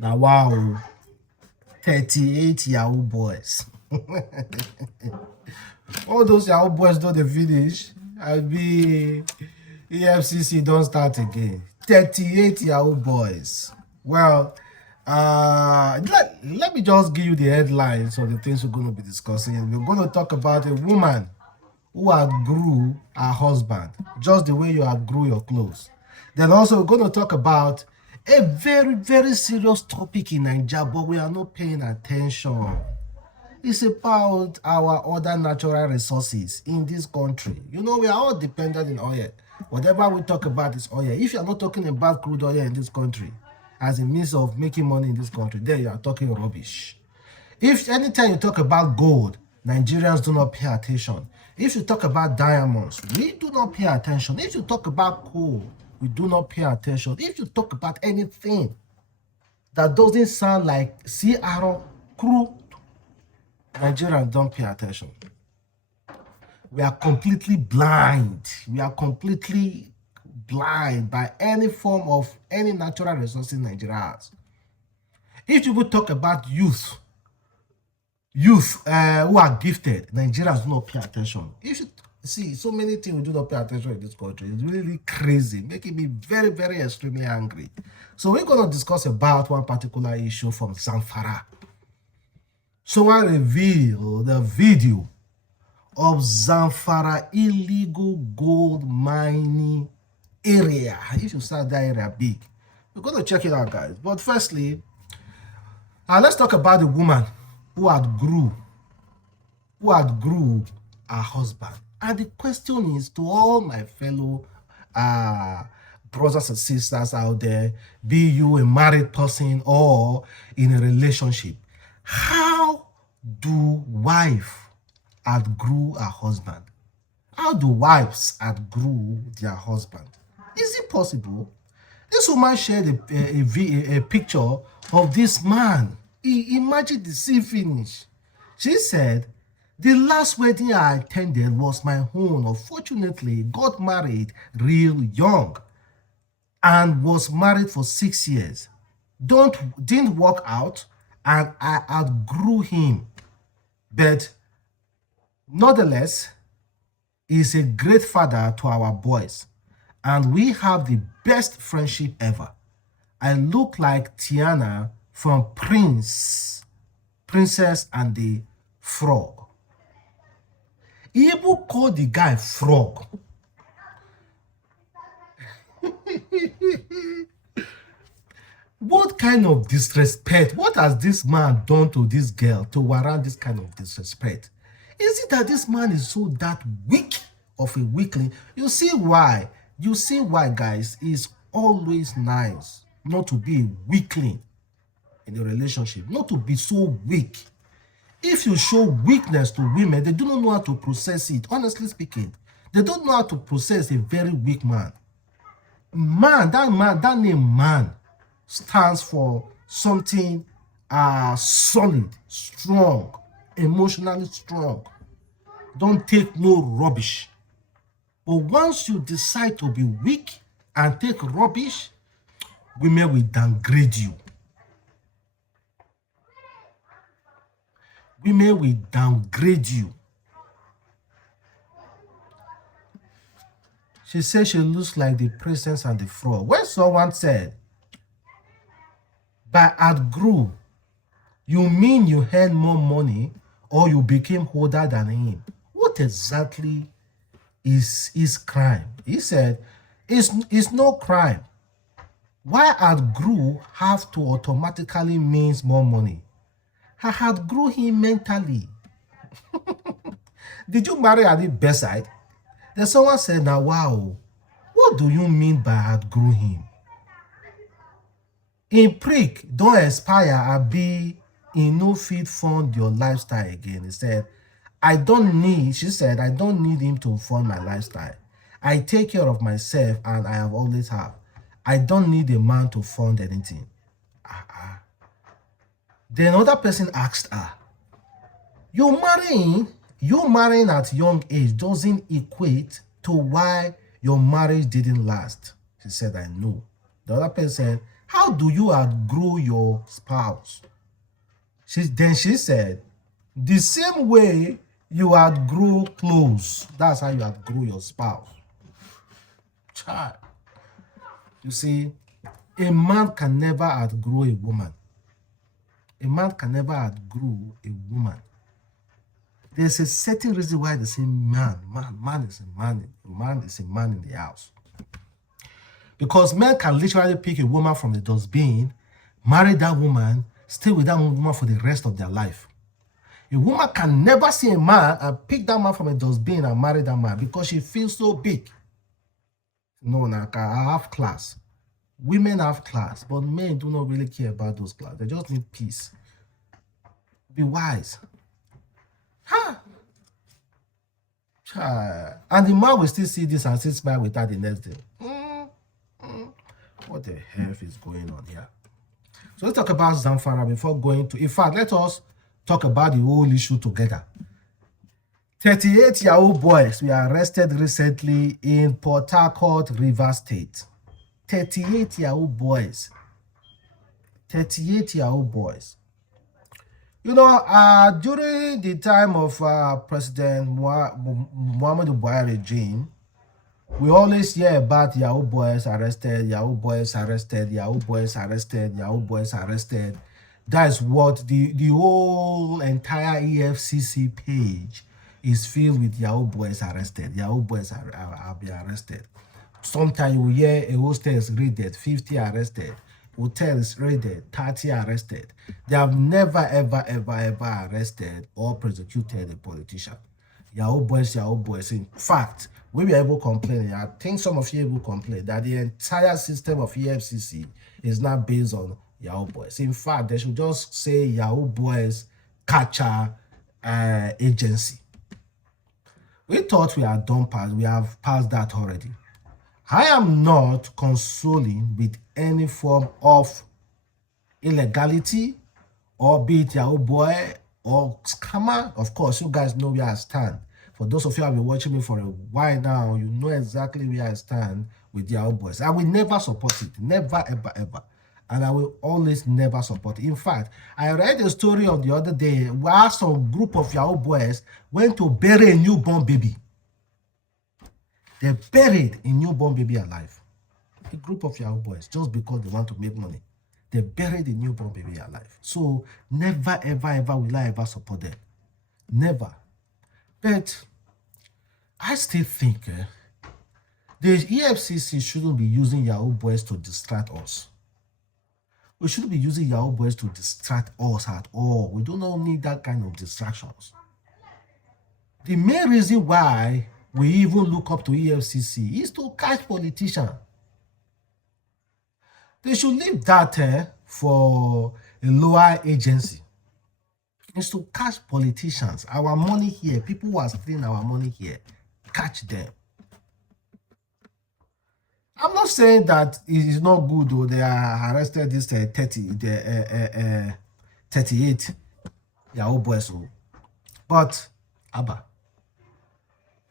Now, wow, 38 Yahoo boys. All those Yahoo boys don't they finish. I'll be EFCC don't start again. 38 Yahoo boys. Well, let me just give you the headlines of the things we're going to be discussing. We're going to talk about a woman who outgrew her husband, just the way you outgrew your clothes. Then also we're going to talk about a very, very serious topic in Nigeria, but we are not paying attention. It's about our other natural resources in this country. You know, we are all dependent on oil. Whatever we talk about is oil. If you are not talking about crude oil in this country as a means of making money in this country, then you are talking rubbish. If anytime you talk about gold, Nigerians do not pay attention. If you talk about diamonds, we do not pay attention. If you talk about coal, we do not pay attention. If you talk about anything that doesn't sound like sea iron, crude, Nigerians don't pay attention. We are completely blind. We are completely blind by any form of any natural resources Nigeria has. If you would talk about youth who are gifted, Nigerians do not pay attention. If you see so many things we do not pay attention in this country, it's really crazy, making me very, very extremely angry. So we're going to discuss about one particular issue from Zamfara. Someone revealed the video of Zamfara illegal gold mining area. If you start that area big, we're going to check it out, guys. But firstly, let's talk about the woman who outgrew her husband. And the question is to all my fellow brothers and sisters out there, be you a married person or in a relationship, how do wives outgrow her husband? How do wives outgrow their husband? Is it possible? This woman shared a picture of this man. Imagine the scene finish. She said, the last wedding I attended was my own. Unfortunately, got married real young and was married for 6 years. Didn't work out and I outgrew him. But nonetheless, he's a great father to our boys. And we have the best friendship ever. I look like Tiana from Princess and the Frog. He even called the guy Frog. What kind of disrespect? What has this man done to this girl to warrant this kind of disrespect? Is it that this man is so that weak of a weakling? You see why, guys, it's always nice not to be a weakling in a relationship, not to be so weak. If you show weakness to women, they do not know how to process it. Honestly speaking, they don't know how to process a very weak man. That name man stands for something solid, strong, emotionally strong. Don't take no rubbish. But once you decide to be weak and take rubbish, women will downgrade you. Women will downgrade you. She said she looks like the Princess and the Frog. When someone said, by outgrew, you mean you had more money or you became older than him? What exactly is crime? He said, it's no crime. Why outgrew have to automatically means more money? I outgrew him mentally. Did you marry at the bedside? Then someone said, now, wow, what do you mean by outgrew him? In prick, don't aspire and be in no fit fund your lifestyle again. He said, she said, I don't need him to fund my lifestyle. I take care of myself and I have always have. I don't need a man to fund anything. Then another person asked her, you marrying at young age doesn't equate to why your marriage didn't last. She said, I know. The other person said, How do you outgrow your spouse? Then she said, the same way you outgrow clothes, that's how you outgrow your spouse. Child. You see, a man can never outgrow a woman. A man can never outgrow a woman. There's a certain reason why they say man is a man is a man in the house. Because men can literally pick a woman from the dustbin, marry that woman, stay with that woman for the rest of their life. A woman can never see a man and pick that man from a dustbin and marry that man because she feels so big. No, I have class. Women have class, but men do not really care about those class. They just need peace. Be wise. Huh? And the man will still see this and still smile with her the next day. What the hell is going on here? So let's talk about Zamfara before going to... In fact, let us talk about the whole issue together. 38 Yahoo boys were arrested recently in Port Harcourt, Rivers State. 38 Yahoo boys. 38 Yahoo boys. You know, during the time of President Muhammadu Buhari regime, we always hear about Yahoo boys arrested, Yahoo boys arrested, Yahoo boys arrested, Yahoo boys arrested. That's what the whole entire EFCC page is filled with Yahoo boys arrested. Yahoo boys are being arrested. Sometimes you hear a hostel is raided, 50 arrested. Hotel is raided, 30 arrested. They have never, ever arrested or prosecuted a politician. Yahoo boys. In fact, we were able to complain. I think some of you will complain that the entire system of EFCC is not based on Yahoo boys. In fact, they should just say Yahoo boys catcher agency. We thought we had done past. We have passed that already. I am not consoling with any form of illegality, or be it Yahoo boy or scammer. Of course, you guys know where I stand. For those of you who have been watching me for a while now, you know exactly where I stand with Yahoo boys. I will never support it. Never, ever. And I will always never support it. In fact, I read a story of the other day where some group of Yahoo boys went to bury a newborn baby. They buried a newborn baby alive. A group of Yahoo boys, just because they want to make money. They buried a newborn baby alive. So never, ever will I ever support them. Never. But I still think the EFCC shouldn't be using Yahoo boys to distract us. We shouldn't be using Yahoo boys to distract us at all. We do not need that kind of distractions. The main reason why we even look up to EFCC is to catch politicians. They should leave that for a lower agency. It's to catch politicians. Our money here, people who are stealing our money here, catch them. I'm not saying that it is not good though. They are arrested this 38 Yahoo boys. But Abba,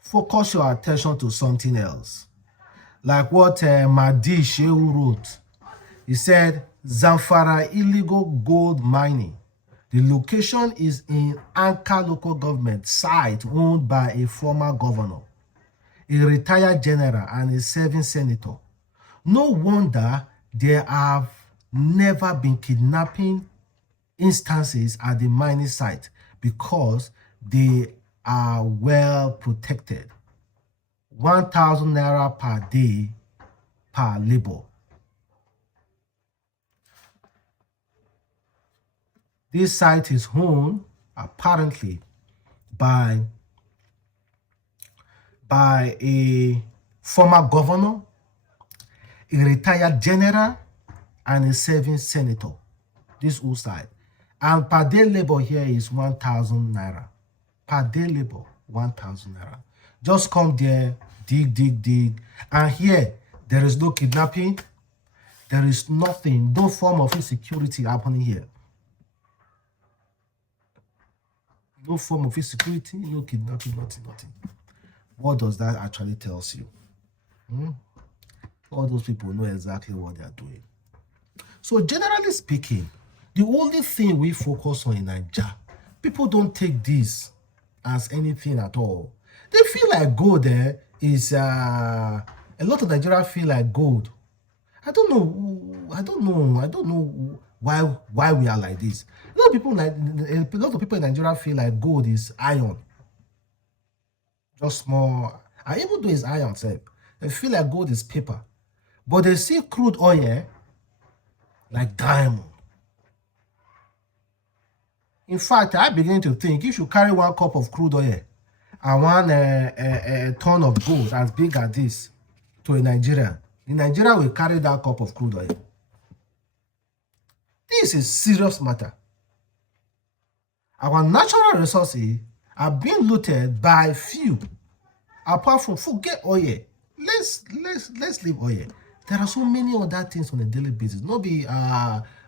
focus your attention to something else. Like what Madi Shehu wrote. He said, Zamfara illegal gold mining. The location is in Anka local government site owned by a former governor, a retired general, and a serving senator. No wonder there have never been kidnapping instances at the mining site, because they are well protected. 1,000 naira per day per labor. This site is owned apparently by a former governor, a retired general, and a serving senator. This whole site. And per day labor here is 1,000 naira. Per day labor, 1,000 naira. Just come there, dig. And here, there is no kidnapping. There is nothing, no form of insecurity happening here. No form of insecurity, no kidnapping, nothing. What does that actually tells you? All those people know exactly what they are doing. So generally speaking, the only thing we focus on in Nigeria, people don't take this as anything at all. They feel like gold is a lot of Nigerians feel like gold. I don't know why we are like this. A lot of people in Nigeria feel like gold is iron. Just small. And even though it's iron, they feel like gold is paper. But they see crude oil like diamond. In fact, I begin to think if you carry 1 cup of crude oil and 1 ton of gold as big as this to a Nigerian, the Nigerian will carry that cup of crude oil. This is serious matter. Our natural resources are being looted by few. Apart from forget oil, let's leave oil. There are so many other things on a daily basis. No be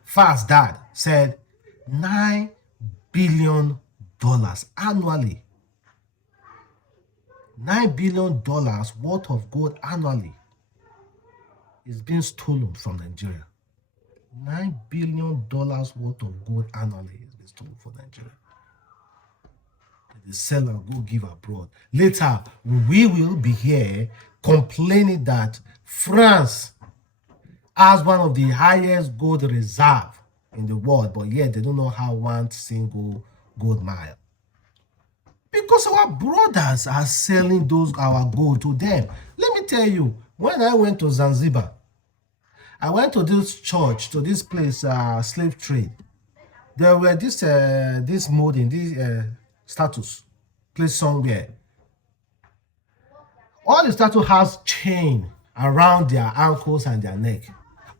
Fast Dad said $9 billion annually. $9 billion worth of gold annually is being stolen from Nigeria. $9 billion worth of gold annually is being stolen from Nigeria. They sell and go give abroad. Later, we will be here complaining that France has one of the highest gold reserve in the world, but yet they don't know how 1 single gold mile. Because our brothers are selling our gold to them. Let me tell you, when I went to Zanzibar, I went to this church, to this place, slave trade. There were this molding, this status placed somewhere. All the statues has chain around their ankles and their neck,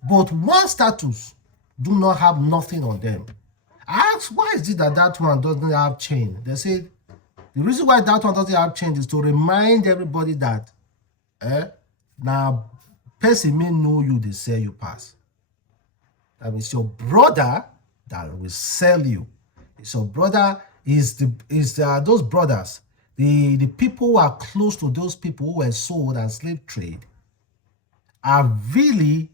but one status do not have nothing on them. I asked, why is it that one doesn't have chain? They said the reason why that one doesn't have chain is to remind everybody that now person may know you, they sell you pass. That means your brother that will sell you. It's your brother those brothers, the people who are close to those people who were sold as slave trade, are really